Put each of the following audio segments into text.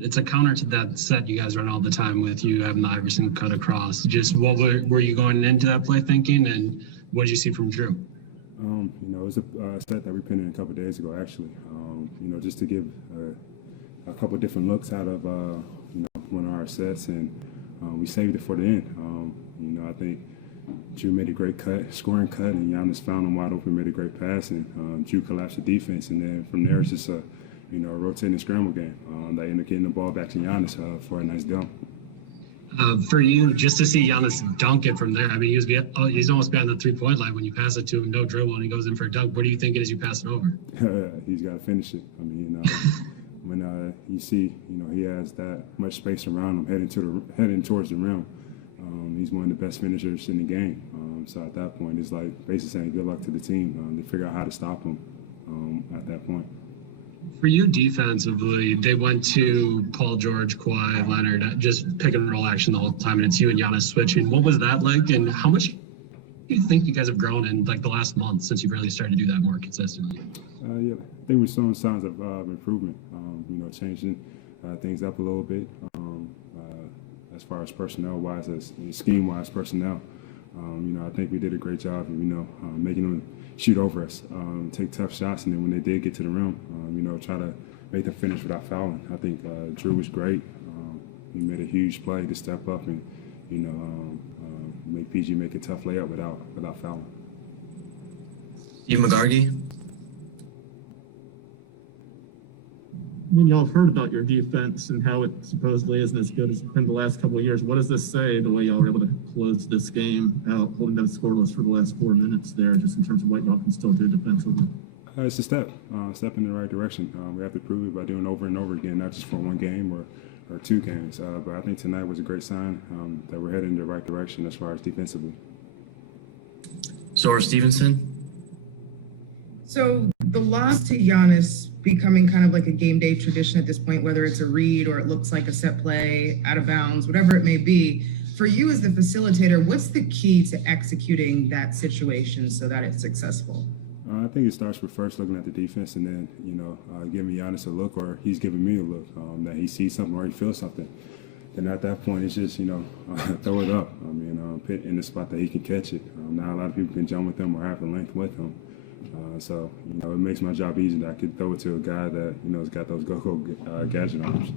it's a counter to that set you guys run all the time with you having the Iverson cut across. Just what were you going into that play thinking, and what did you see from Drew? It was a set that we penned in a couple of days ago, actually. Just to give a couple of different looks out of one of our sets, and we saved it for the end. I think Drew made a great scoring cut, and Giannis found him wide open, made a great pass, and Drew collapsed the defense, and then from there it's just a rotating scramble game. They ended up getting the ball back to Giannis for a nice dunk. For you, just to see Giannis dunk it from there, I mean, he's almost beyond the three-point line when you pass it to him, no dribble, and he goes in for a dunk. What are you thinking as you pass it over? He's got to finish it. I mean, when you see, he has that much space around him heading towards the rim, he's one of the best finishers in the game. So at that point, it's like basically saying good luck to the team to figure out how to stop him at that point. For you defensively, they went to Paul George, Kawhi Leonard, just pick and roll action the whole time, and it's you and Giannis switching. What was that like, and how much do you think you guys have grown in like the last month since you've really started to do that more consistently? Yeah, I think we're showing signs of improvement, changing things up a little bit as far as personnel-wise, as scheme-wise personnel. I think we did a great job of, making them shoot over us, take tough shots, and then when they did get to the rim, try to make them finish without fouling. I think Drew was great. He made a huge play to step up and, make PG make a tough layup without fouling. Steve McGargy? I mean, y'all have heard about your defense and how it supposedly isn't as good as it's been the last couple of years. What does this say, the way y'all were able to close this game out, holding them scoreless for the last 4 minutes there, just in terms of what y'all can still do defensively? It's a step in the right direction. We have to prove it by doing it over and over again, not just for one game or two games. But I think tonight was a great sign that we're heading in the right direction as far as defensively. Zora Stevenson? So the loss to Giannis becoming kind of like a game day tradition at this point, whether it's a read or it looks like a set play, out of bounds, whatever it may be. For you as the facilitator, what's the key to executing that situation so that it's successful? I think it starts with first looking at the defense and then, giving Giannis a look, or he's giving me a look, that he sees something or he feels something. Then at that point, it's just, throw it up. I mean, put in the spot that he can catch it. Not a lot of people can jump with him or have the length with him. So, it makes my job easy that I can throw it to a guy that, has got those go-go gadget arms.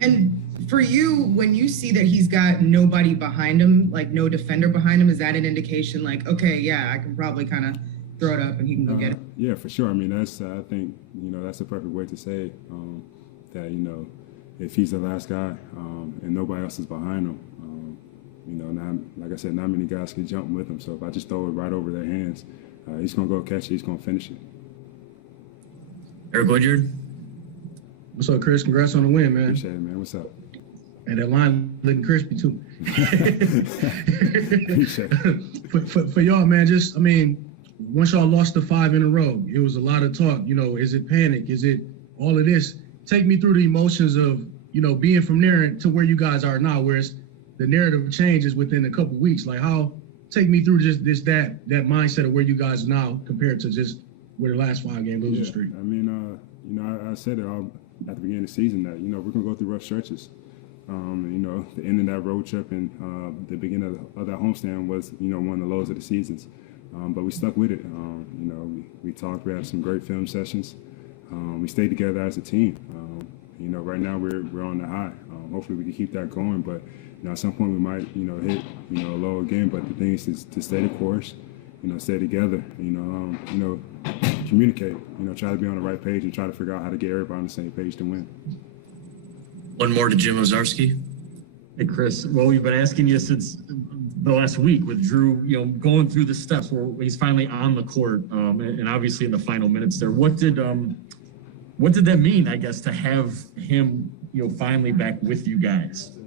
And for you, when you see that he's got nobody behind him, like no defender behind him, is that an indication like, okay, yeah, I can probably kind of throw it up and he can go get it? Yeah, for sure. I mean, I think, that's the perfect way to say that, if he's the last guy and nobody else is behind him, not, like I said, not many guys can jump with him. So if I just throw it right over their hands, he's going to go catch it. He's going to finish it. Eric Woodyard? What's up, Chris? Congrats on the win, man. Appreciate it, man. What's up? And that line looking crispy, too. Appreciate it. For y'all, man, once y'all lost the 5 in a row, it was a lot of talk. Is it panic? Is it all of this? Take me through the emotions of, being from there to where you guys are now, where the narrative changes within a couple weeks. Like, take me through just that mindset of where you guys are now compared to just where the last 5-game losing streak. I mean, I said it all at the beginning of the season that, we're going to go through rough stretches. The end of that road trip and the beginning of that homestand was, one of the lows of the seasons. But we stuck with it. We talked, we had some great film sessions. We stayed together as a team. Right now we're on the high. Hopefully we can keep that going, but at some point we might, hit, a low again. But the thing is to stay the course, stay together, communicate, try to be on the right page and try to figure out how to get everybody on the same page to win. One more to Jim Ozarski. Hey, Chris, well, we've been asking you since the last week with Drew, going through the steps where he's finally on the court, and obviously in the final minutes there. What did that mean, I guess, to have him, finally back with you guys?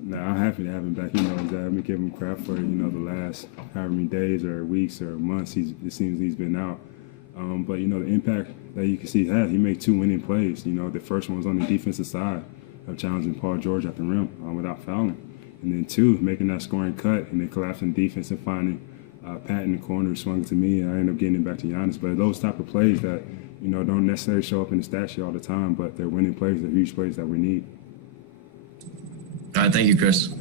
No, I'm happy to have him back. I've been giving him crap for, the last however many days or weeks or months it seems he's been out. But, the impact that you can see he had, he made 2 winning plays. The first one was on the defensive side of challenging Paul George at the rim without fouling. And then 2, making that scoring cut and then collapsing defense and finding Pat in the corner, swung to me, and I ended up getting it back to Giannis. But those type of plays that, you know, don't necessarily show up in the stat sheet all the time, but they're winning plays. They're huge plays that we need. All right, thank you, Chris.